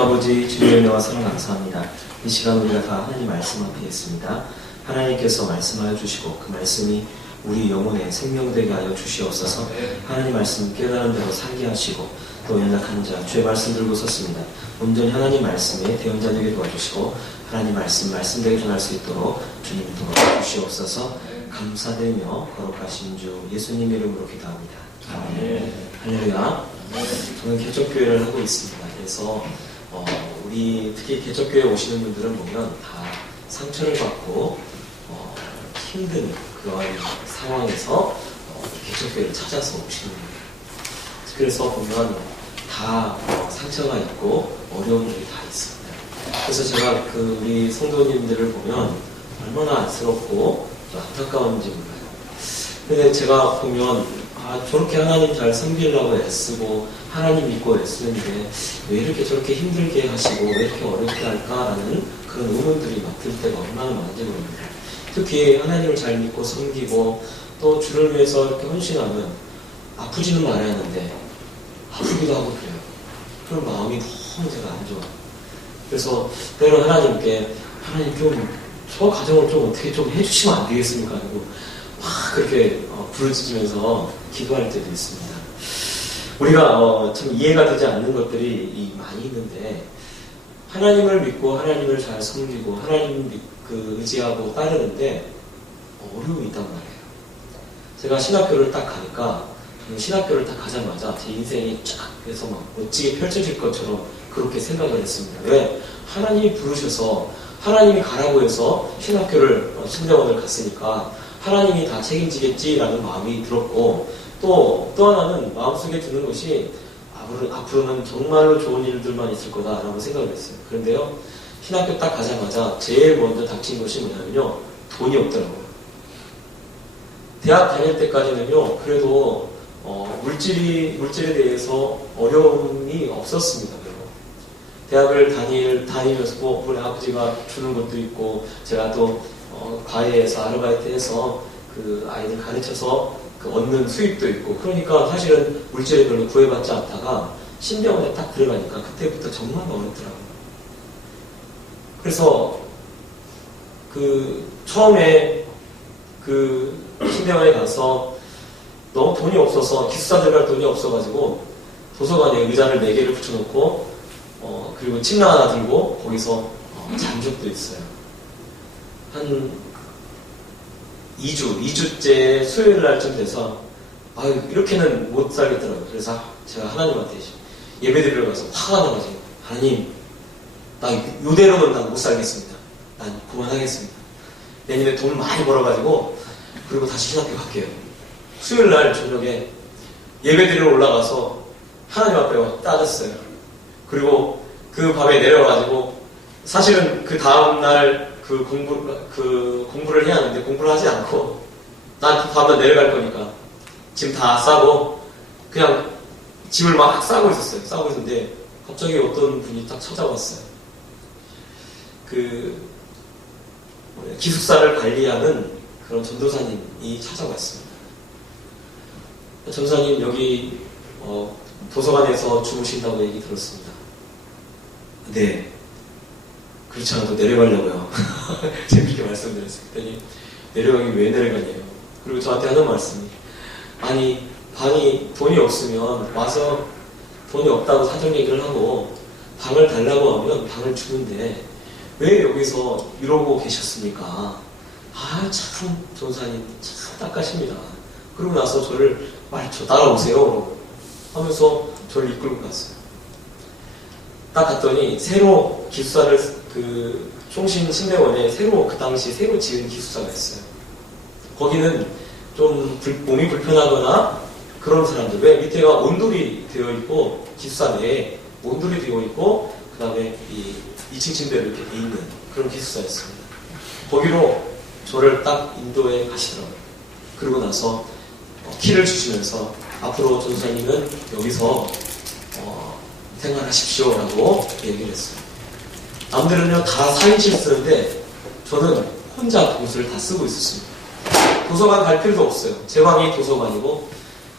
아버지 주님의 은혜와 사랑 감사합니다. 이 시간 우리가 다 하나님 말씀 앞에 있습니다. 하나님께서 말씀하여 주시고 그 말씀이 우리 영혼에 생명되게 하여 주시옵소서. 하나님 말씀 깨달은 대로 살게 하시고 또 연약한 자 주의 말씀 들고 섰습니다. 온전히 하나님 말씀에 대언자 되게 도와주시고 하나님 말씀되게 전할 수 있도록 주님 도와주시옵소서. 감사드리며 거룩하신 주 예수님 이름으로 기도합니다. 아멘. 할렐루야. 저는 개척교회를 하고 있습니다. 그래서 우리 특히 개척교회 오시는 분들은 보면 다 상처를 받고 힘든 그런 상황에서 개척교회를 찾아서 오시는 거예요. 그래서 보면 다 상처가 있고 어려움들이 다 있습니다. 그래서 제가 우리 성도님들을 보면 얼마나 안쓰럽고 안타까운지 몰라요. 근데 제가 보면 저렇게 하나님 잘 섬기려고 애쓰고 하나님 믿고 애쓰는데 왜 이렇게 저렇게 힘들게 하시고 왜 이렇게 어렵게 할까라는 그런 의문들이 막 들 때가 얼마나 많은지 모릅니다. 특히 하나님을 잘 믿고 섬기고 또 주를 위해서 이렇게 헌신하면 아프지는 말아야 하는데 아프기도 하고 그래요. 그런 마음이 너무 제가 안 좋아요. 그래서 때로 하나님께 하나님 좀 저 가정을 좀 어떻게 좀 해주시면 안 되겠습니까? 하고 막 그렇게 부르짖으면서 기도할 때도 있습니다. 우리가 참 이해가 되지 않는 것들이 많이 있는데 하나님을 믿고 하나님을 잘 섬기고 하나님 의지하고 따르는데 어려움이 있단 말이에요. 제가 신학교를 딱 가니까 신학교를 딱 가자마자 제 인생이 쫙 해서 막 멋지게 펼쳐질 것처럼 그렇게 생각을 했습니다. 왜? 하나님이 부르셔서 하나님이 가라고 해서 신대원을 갔으니까 하나님이 다 책임지겠지라는 마음이 들었고 또 하나는 마음속에 드는 것이 앞으로는 정말로 좋은 일들만 있을 거다라고 생각을 했어요. 그런데요, 신학교 딱 가자마자 제일 먼저 닥친 것이 뭐냐면요, 돈이 없더라고요. 대학 다닐 때까지는요, 그래도 물질에 대해서 어려움이 없었습니다. 대학을 다니면서 우리 아버지가 주는 것도 있고 제가 또 과외에서 아르바이트해서 그 아이들 가르쳐서 얻는 수입도 있고 그러니까 사실은 물질에 별로 구애받지 않다가 신대원에 딱 들어가니까 그때부터 정말 어렵더라고요. 그래서 처음에 신대원에 가서 너무 돈이 없어서 기숙사 들어갈 돈이 없어가지고 도서관에 의자를 4개를 붙여놓고 그리고 침낭 하나 들고 거기서 잔 적도 있어요. 한 2주째 수요일 날쯤 돼서 이렇게는 못 살겠더라고요. 그래서 제가 하나님한테 예배 드리러 가서 화가 나가지고 하나님, 나 이대로는 난 못 살겠습니다. 난 그만하겠습니다. 내년에 돈을 많이 벌어가지고 그리고 다시 신학교 갈게요. 수요일 날 저녁에 예배 드리러 올라가서 하나님 앞에 따졌어요. 그리고 그 밤에 내려가지고 사실은 그 다음날 공부를 해야 하는데 공부를 하지 않고 난 다음날 내려갈 거니까 짐 다 싸고 그냥 짐을 막 싸고 있었어요. 싸고 있었는데 갑자기 어떤 분이 딱 찾아왔어요. 기숙사를 관리하는 그런 전도사님이 찾아왔습니다. 전도사님 여기 도서관에서 주무신다고 얘기 들었습니다. 네. 그렇지 않아도 내려가려고요. 재밌게 말씀드렸어요. 그랬더니 내려가기 왜 내려가냐요. 그리고 저한테 하는 말씀이 아니 방이 돈이 없으면 와서 돈이 없다고 사정 얘기를 하고 방을 달라고 하면 방을 주는데 왜 여기서 이러고 계셨습니까? 참 전사님 참 딱하십니다. 그러고 나서 저를 따라오세요 하면서 저를 이끌고 갔어요. 딱 갔더니 새로 기숙사를 총신 신대원에 그 당시 새로 지은 기숙사가 있어요. 거기는 좀 몸이 불편하거나 그런 사람들, 왜 밑에가 온돌이 되어 있고 기숙사 내에 온돌이 되어 있고 그 다음에 2층 침대로 이렇게 돼 있는 그런 기숙사였습니다. 거기로 저를 딱 인도해 가시더라고요. 그러고 나서 키를 주시면서 앞으로 전도사님은 여기서 생활하십시오라고 얘기를 했어요. 남들은요 다 4인실 쓰는데 저는 혼자 도서를 다 쓰고 있었습니다. 도서관 갈 필요도 없어요. 제 방이 도서관이고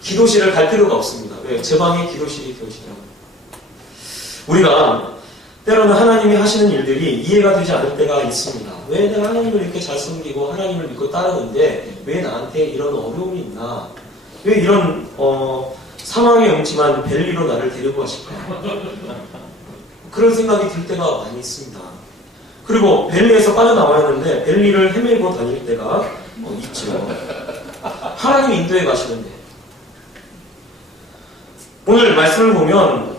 기도실을 갈 필요가 없습니다. 왜? 제 방이 기도실이라고. 우리가 때로는 하나님이 하시는 일들이 이해가 되지 않을 때가 있습니다. 왜 내가 하나님을 이렇게 잘 섬기고 하나님을 믿고 따르는데 왜 나한테 이런 어려움이 있나? 왜 이런 사망의 음침한 벨리로 나를 데리고 가실까? 그런 생각이 들 때가 많이 있습니다. 그리고 벨리에서 빠져나와야 하는데 벨리를 헤매고 다닐 때가 있죠. 하나님 인도에 가시는데 오늘 말씀을 보면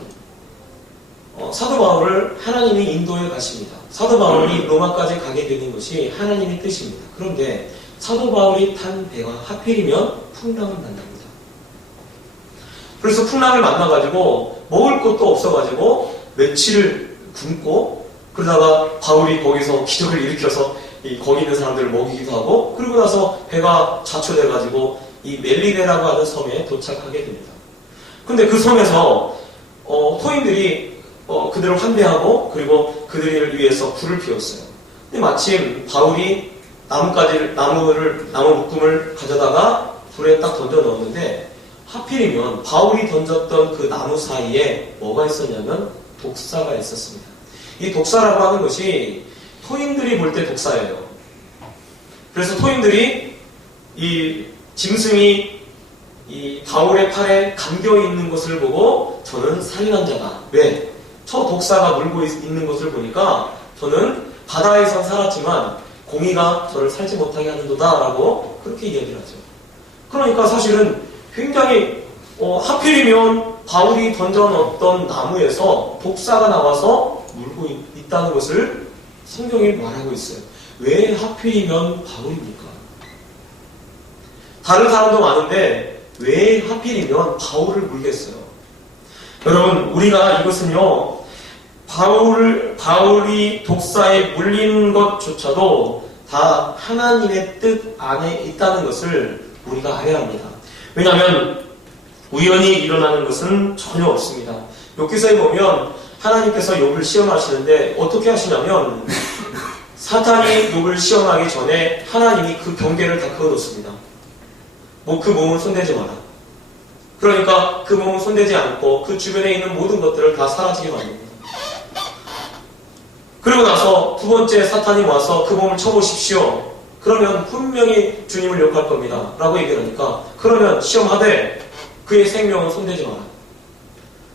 사도 바울을 하나님이 인도에 가십니다. 사도 바울이 로마까지 가게 되는 것이 하나님의 뜻입니다. 그런데 사도 바울이 탄 배가 하필이면 풍랑을 만납니다. 그래서 풍랑을 만나가지고 먹을 것도 없어가지고 며칠을 굶고 그러다가 바울이 거기서 기적을 일으켜서 거기 있는 사람들을 먹이기도 하고 그리고 나서 배가 자초돼가지고 이 멜리데라고 하는 섬에 도착하게 됩니다. 근데 그 섬에서 토인들이 그들을 환대하고 그리고 그들을 위해서 불을 피웠어요. 근데 마침 바울이 나무 묶음을 가져다가 불에 딱 던져 넣었는데 하필이면 바울이 던졌던 그 나무 사이에 뭐가 있었냐면 독사가 있었습니다. 이 독사라고 하는 것이 토인들이 볼 때 독사예요. 그래서 토인들이 이 짐승이 이 바울의 팔에 감겨 있는 것을 보고 저는 살인한 자다. 왜? 저 독사가 물고 있는 것을 보니까 저는 바다에선 살았지만 공의가 저를 살지 못하게 하는도다 라고 그렇게 이야기를 하죠. 그러니까 사실은 굉장히 하필이면 바울이 던져놓았던 나무에서 독사가 나와서 물고 있다는 것을 성경이 말하고 있어요. 왜 하필이면 바울입니까? 다른 사람도 많은데 왜 하필이면 바울을 물겠어요? 여러분, 우리가 이것은요, 바울이 독사에 물린 것조차도 다 하나님의 뜻 안에 있다는 것을 우리가 알아야 합니다. 왜냐하면 우연히 일어나는 것은 전혀 없습니다. 욥기서에 보면 하나님께서 욥을 시험하시는데 어떻게 하시냐면 사탄이 욥을 시험하기 전에 하나님이 그 경계를 다 그어놓습니다. 그 몸을 손대지 마라. 그러니까 그 몸을 손대지 않고 그 주변에 있는 모든 것들을 다 사라지게 만듭니다. 그리고 나서 두 번째 사탄이 와서 그 몸을 쳐보십시오. 그러면 분명히 주님을 욕할 겁니다. 라고 얘기를 하니까 그러면 시험하되 그의 생명은 손대지 마라.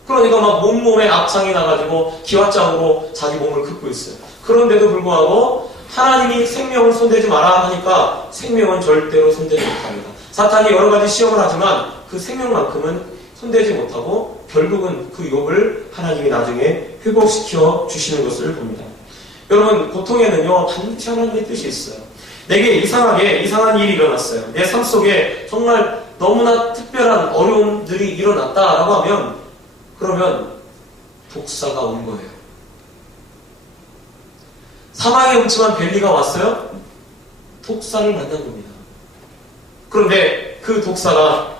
그러니까 막 몸에 악창이 나가지고 기왓장으로 자기 몸을 긋고 있어요. 그런데도 불구하고 하나님이 생명을 손대지 마라 하니까 생명은 절대로 손대지 못합니다. 사탄이 여러 가지 시험을 하지만 그 생명만큼은 손대지 못하고 결국은 그 욥을 하나님이 나중에 회복시켜 주시는 것을 봅니다. 여러분, 고통에는요 반드시 하나님의 뜻이 있어요. 내게 이상한 일이 일어났어요. 내 삶 속에 정말 너무나 특별한 어려움들이 일어났다라고 하면 그러면 독사가 온 거예요. 사망의 음침한 벨리가 왔어요. 독사를 만난 겁니다. 그런데 그 독사가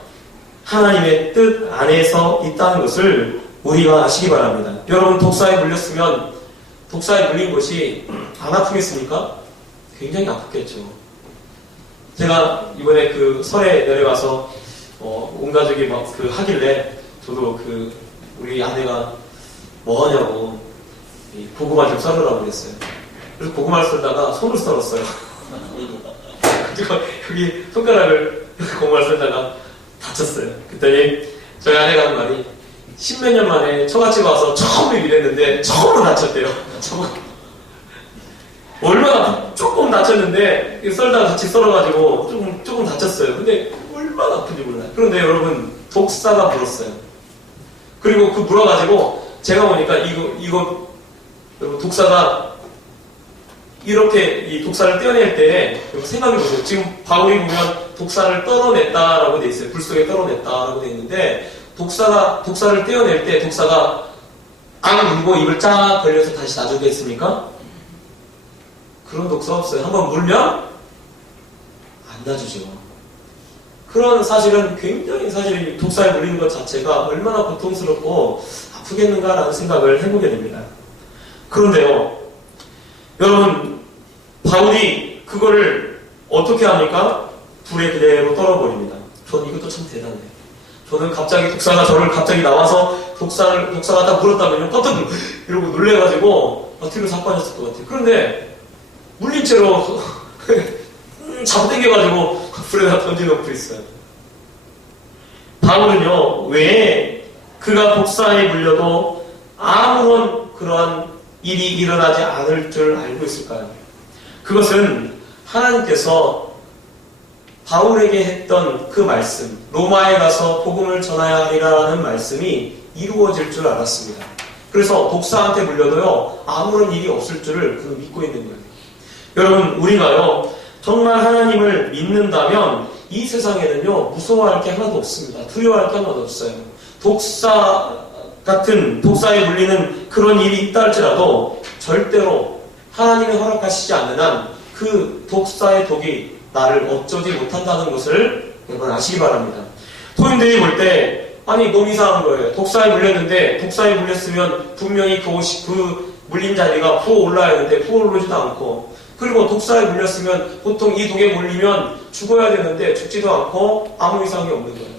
하나님의 뜻 안에서 있다는 것을 우리가 아시기 바랍니다. 여러분, 독사에 물렸으면 독사에 물린 것이 안 아프겠습니까? 굉장히 아팠겠죠. 제가 이번에 그 설에 내려가서 온 가족이 막 하길래 저도 우리 아내가 뭐 하냐고 고구마 좀 썰으라고 그랬어요. 그래서 고구마를 썰다가 손을 썰었어요. 그리고 여기 손가락을 고구마를 썰다가 다쳤어요. 그랬더니 저희 아내가 하는 말이 10몇 년 만에 처갓집 와서 처음으로 일했는데 처음으로 다쳤대요. 얼마나 조금 다쳤는데 썰다가 같이 썰어가지고 조금 다쳤어요. 근데 얼마나 아픈지 몰라요. 그런데 여러분, 독사가 물었어요. 그리고 그 물어가지고 제가 보니까 이거 여러분, 독사가 이렇게 이 독사를 떼어낼 때 생각해보세요. 지금 바울이 보면 독사를 떨어냈다라고 돼 있어요. 불 속에 떨어냈다라고 돼 있는데 독사를 떼어낼 때 독사가 앙 물고 입을 쫙 벌려서 다시 놔주겠습니까? 그런 독사 없어요. 한번 물면 안 놔주죠. 그런 사실은 굉장히 사실 독사에 물리는 것 자체가 얼마나 고통스럽고 아프겠는가라는 생각을 해보게 됩니다. 그런데요, 여러분, 바울이 그거를 어떻게 합니까? 불에 그대로 떨어버립니다. 전 이것도 참 대단해요. 저는 갑자기 독사가 저를 갑자기 나와서 독사가 딱 물었다면요. 깜짝 이러고 놀래가지고 뒤로 자빠졌을 것 같아요. 그런데 물린 채로 잡아당겨가지고 불에다 던져놓고 있어요. 바울은요, 왜 그가 독사에 물려도 아무런 그러한 일이 일어나지 않을 줄 알고 있을까요? 그것은 하나님께서 바울에게 했던 그 말씀, 로마에 가서 복음을 전하야 하리라는 말씀이 이루어질 줄 알았습니다. 그래서 독사한테 물려도요, 아무런 일이 없을 줄을 그는 믿고 있는 거예요. 여러분, 우리가요, 정말 하나님을 믿는다면 이 세상에는요, 무서워할 게 하나도 없습니다. 두려워할 게 하나도 없어요. 독사에 물리는 그런 일이 있다 할지라도 절대로 하나님이 허락하시지 않는 한 그 독사의 독이 나를 어쩌지 못한다는 것을 여러분 아시기 바랍니다. 토인들이 볼 때 아니 너무 이상한 거예요. 독사에 물렸는데 독사에 물렸으면 분명히 그 물린 자리가 부어 올라야 하는데 부어 오르지도 않고, 그리고 독사에 물렸으면 보통 이 독에 물리면 죽어야 되는데 죽지도 않고 아무 이상이 없는 거예요.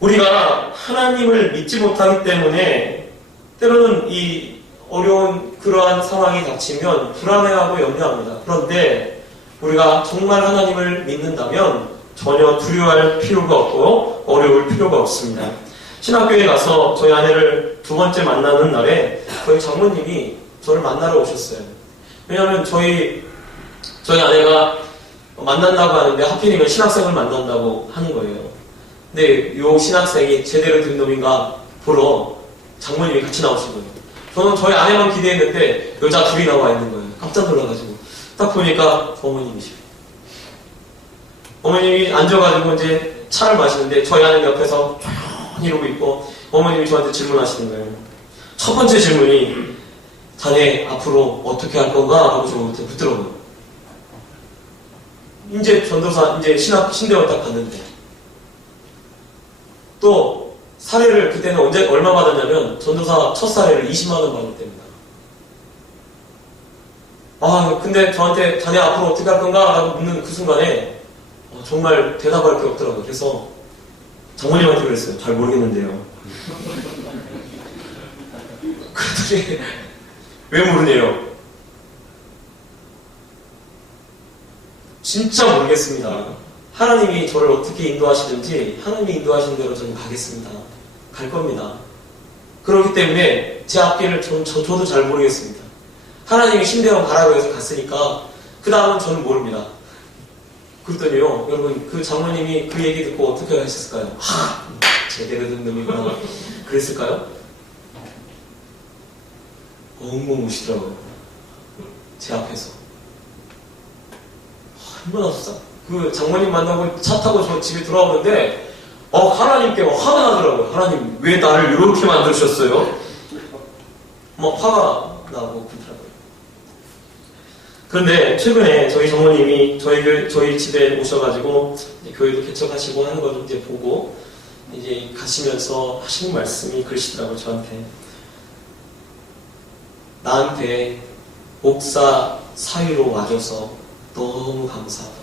우리가 하나님을 믿지 못하기 때문에 때로는 이 어려운 그러한 상황이 닥치면 불안해하고 염려합니다. 그런데 우리가 정말 하나님을 믿는다면 전혀 두려워할 필요가 없고 어려울 필요가 없습니다. 신학교에 가서 저희 아내를 두 번째 만나는 날에 저희 장모님이 저를 만나러 오셨어요. 왜냐하면 저희 아내가 만난다고 하는데 하필이면 신학생을 만난다고 하는 거예요. 근데 이 신학생이 제대로 된 놈인가 보러 장모님이 같이 나오신 거예요. 저는 저희 아내만 기대했는데 여자 둘이 나와 있는 거예요. 깜짝 놀라가지고 딱 보니까 어머님이시고, 어머님이 앉아가지고 이제 차를 마시는데 저희 아내 옆에서 쫙 이러고 있고 어머님이 저한테 질문하시는 거예요. 첫 번째 질문이 자네 앞으로 어떻게 할 건가? 하고 저한테 묻더라고요. 이제 전도사 이제 신대원 딱 갔는데 또 사례를 그때는 얼마 받았냐면 전도사 첫 사례를 20만 원 받을 때입니다. 근데 저한테 자네 앞으로 어떻게 할 건가? 라고 묻는 그 순간에 정말 대답할 게 없더라고요. 그래서 장모님한테 그랬어요. 잘 모르겠는데요. 그랬더니 왜 모르네요? 진짜 모르겠습니다. 하나님이 저를 어떻게 인도하시는지 하나님이 인도하시는 대로 저는 가겠습니다. 갈 겁니다. 그렇기 때문에 제 앞길을 저도 잘 모르겠습니다. 하나님이 신대원 가라고 해서 갔으니까 그 다음은 저는 모릅니다. 그랬더니요, 여러분 그 장모님이 그 얘기 듣고 어떻게 하셨을까요? 제대로 된 놈이구나 그랬을까요? 엉엉 우시더라고요. 제 앞에서. 얼마나 그 장모님 만나고 차 타고 저 집에 돌아오는데 하나님께 화가 나더라고요. 하나님 왜 나를 이렇게 만드셨어요? 화가 나고 그러더라고요. 그런데 최근에 저희 장모님이 저희 집에 오셔가지고 교회도 개척하시고 하는 걸 이제 보고 이제 가시면서 하시는 말씀이 그러시더라고요. 저한테 나한테 목사 사위로 와줘서 너무 감사하다고.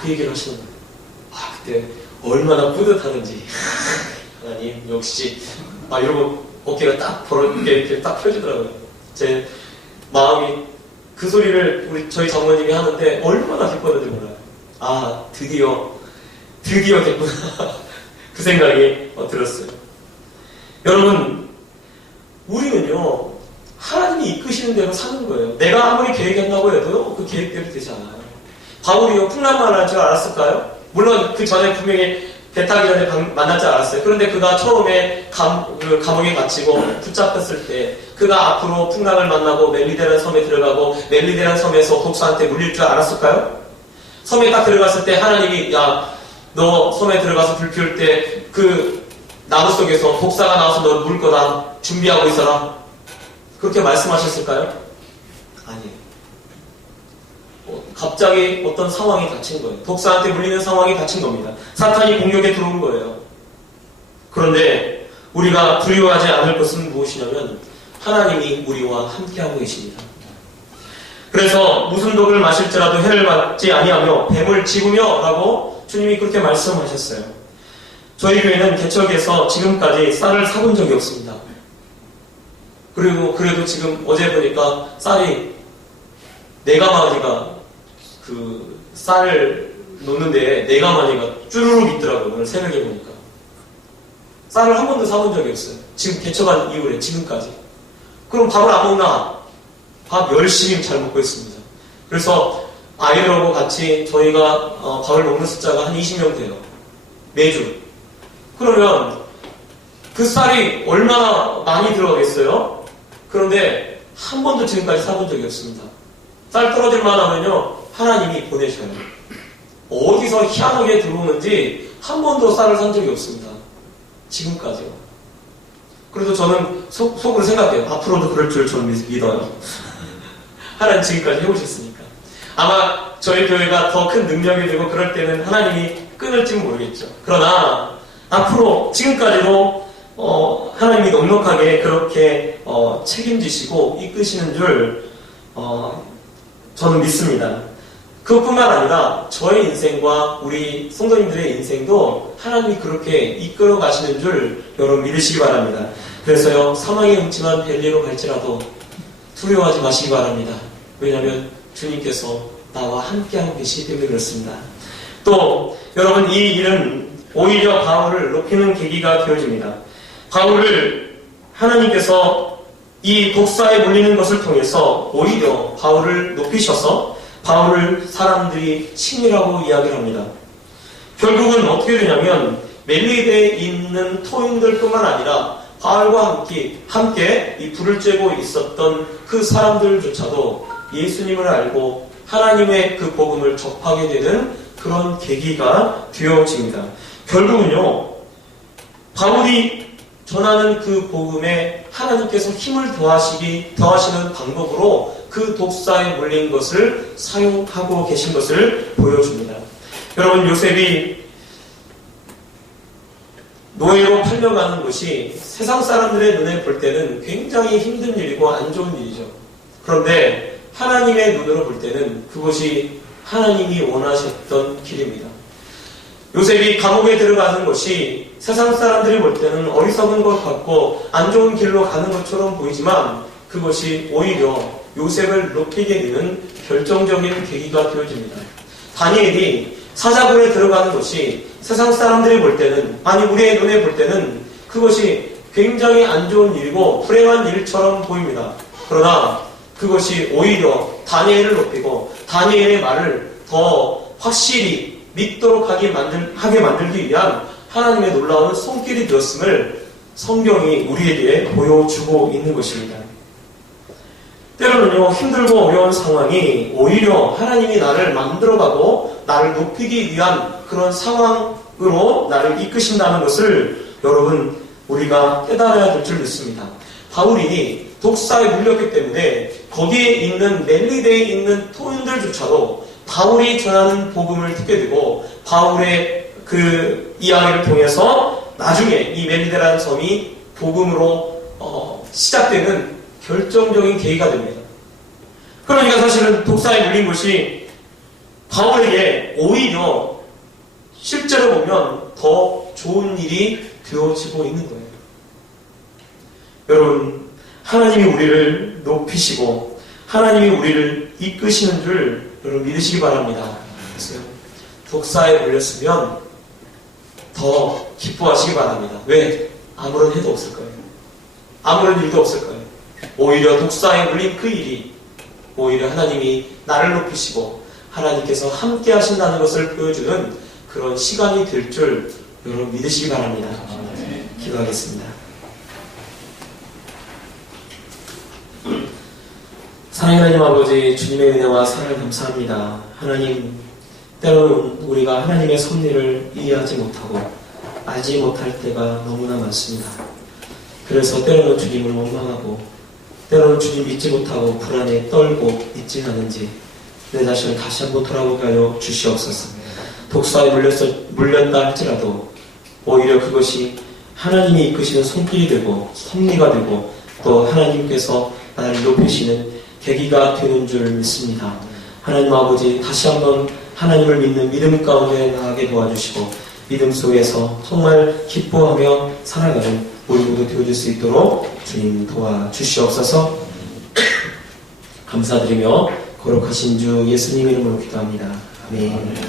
그 얘기를 하시는 거예요. 그때 얼마나 뿌듯하는지. 하나님, 역시. 이러고 어깨가 딱 이렇게 딱 펴지더라고요. 제 마음이 그 소리를 저희 장모님이 하는데 얼마나 기뻤는지 몰라요. 드디어 됐구나. 그 생각이 들었어요. 여러분, 우리는요, 하나님이 이끄시는 대로 사는 거예요. 내가 아무리 계획한다고 해도요, 그 계획대로 되지 않아요. 바울이요, 풍랑만 할 줄 알았을까요? 물론 그 전에 분명히 배 타기 전에 만났지 않았어요. 그런데 그가 처음에 감옥에 갇히고 붙잡혔을 때 그가 앞으로 풍랑을 만나고 멜리데라는 섬에 들어가고 멜리데라는 섬에서 독사한테 물릴 줄 알았을까요? 섬에 딱 들어갔을 때 하나님이 너 섬에 들어가서 불 피울 때 그 나무 속에서 독사가 나와서 널 물 거다. 준비하고 있어라. 그렇게 말씀하셨을까요? 아니에요. 갑자기 어떤 상황이 닥친 거예요. 독사한테 물리는 상황이 닥친 겁니다. 사탄이 공격에 들어온 거예요. 그런데 우리가 두려워하지 않을 것은 무엇이냐면 하나님이 우리와 함께하고 계십니다. 그래서 무슨 독을 마실지라도 해를 받지 아니하며 뱀을 집으며 라고 주님이 그렇게 말씀하셨어요. 저희 교회는 개척에서 지금까지 쌀을 사본 적이 없습니다. 그리고 그래도 지금 어제 보니까 쌀이 4가마니가 그 쌀을 놓는데 4가마니가 쭈루룩 있더라고요. 오늘 새벽에 보니까. 쌀을 한 번도 사본 적이 없어요. 지금 개척한 이후에 지금까지. 그럼 밥을 안 먹나? 밥 열심히 잘 먹고 있습니다. 그래서 아이들하고 같이 저희가 밥을 먹는 숫자가 한 20명 돼요. 매주. 그러면 그 쌀이 얼마나 많이 들어가겠어요? 그런데 한 번도 지금까지 사본 적이 없습니다. 쌀 떨어질만 하면요, 하나님이 보내셔요. 어디서 희한하게 들어오는지 한 번도 쌀을 산 적이 없습니다. 지금까지요. 그래서 저는 속으로 생각해요. 앞으로도 그럴 줄 저는 믿어요. 하나님 지금까지 해오셨으니까. 아마 저희 교회가 더 큰 능력이 되고 그럴 때는 하나님이 끊을지는 모르겠죠. 그러나 앞으로 지금까지도 하나님이 넉넉하게 그렇게 책임지시고 이끄시는 줄 저는 믿습니다. 그것뿐만 아니라 저의 인생과 우리 성도님들의 인생도 하나님이 그렇게 이끌어 가시는 줄 여러분 믿으시기 바랍니다. 그래서요, 사망의 음침한 벨리로 갈지라도 두려워하지 마시기 바랍니다. 왜냐하면 주님께서 나와 함께하고 계시기 때문에 그렇습니다. 또 여러분, 이 일은 오히려 바울을 높이는 계기가 되어집니다. 바울을 하나님께서 이 독사에 물리는 것을 통해서 오히려 바울을 높이셔서 바울을 사람들이 신이라고 이야기를 합니다. 결국은 어떻게 되냐면 멜리데에 있는 토인들뿐만 아니라 바울과 함께 이 불을 쬐고 있었던 그 사람들조차도 예수님을 알고 하나님의 그 복음을 접하게 되는 그런 계기가 되어집니다. 결국은요, 바울이 전하는 그 복음에 하나님께서 힘을 더하시는 방법으로 그 독사에 물린 것을 사용하고 계신 것을 보여줍니다. 여러분, 요셉이 노예로 팔려가는 것이 세상 사람들의 눈에 볼 때는 굉장히 힘든 일이고 안 좋은 일이죠. 그런데 하나님의 눈으로 볼 때는 그것이 하나님이 원하셨던 길입니다. 요셉이 감옥에 들어가는 것이 세상 사람들이 볼 때는 어리석은 것 같고 안 좋은 길로 가는 것처럼 보이지만 그것이 오히려 요셉을 높이게 되는 결정적인 계기가 되어집니다. 다니엘이 사자굴에 들어가는 것이 세상 사람들이 볼 때는, 아니 우리의 눈에 볼 때는 그것이 굉장히 안 좋은 일이고 불행한 일처럼 보입니다. 그러나 그것이 오히려 다니엘을 높이고 다니엘의 말을 더 확실히 믿도록 하게 만들기 위한 하나님의 놀라운 손길이 되었음을 성경이 우리에게 보여주고 있는 것입니다. 때로는요, 힘들고 어려운 상황이 오히려 하나님이 나를 만들어가고 나를 높이기 위한 그런 상황으로 나를 이끄신다는 것을 여러분, 우리가 깨달아야 될 줄 믿습니다. 바울이 독사에 물렸기 때문에 거기에 있는 멜리데에 있는 토인들조차도 바울이 전하는 복음을 듣게 되고 바울의 그 이야기를 통해서 나중에 이 멜리데라는 섬이 복음으로 시작되는 결정적인 계기가 됩니다. 그러니까 사실은 독사에 물린 것이 바울에게 오히려 실제로 보면 더 좋은 일이 되어지고 있는 거예요. 여러분, 하나님이 우리를 높이시고 하나님이 우리를 이끄시는 줄 여러분 믿으시기 바랍니다. 그래서 독사에 물렸으면 더 기뻐하시기 바랍니다. 왜? 아무런 해도 없을 거예요. 아무런 일도 없을 거예요. 오히려 독사에 물린 그 일이 오히려 하나님이 나를 높이시고 하나님께서 함께 하신다는 것을 보여주는 그런 시간이 될 줄 여러분 믿으시기 바랍니다. 기도하겠습니다. 사랑하는 하나님 아버지, 주님의 은혜와 사랑을 감사합니다. 하나님, 때로는 우리가 하나님의 섭리를 이해하지 못하고 알지 못할 때가 너무나 많습니다. 그래서 때로는 주님을 원망하고 때로는 주님 믿지 못하고 불안에 떨고 있지 않은지 내 자신을 다시 한번 돌아보게 하여 주시옵소서. 독사에 물렸다 할지라도 오히려 그것이 하나님이 이끄시는 손길이 되고 섭리가 되고 또 하나님께서 나를 높이시는 계기가 되는 줄 믿습니다. 하나님 아버지, 다시 한번 하나님을 믿는 믿음 가운데 나가게 도와주시고 믿음 속에서 정말 기뻐하며 살아가는 우리 모두 되어줄 수 있도록 주님 도와주시옵소서. 감사드리며 거룩하신 주 예수님 이름으로 기도합니다. 아멘.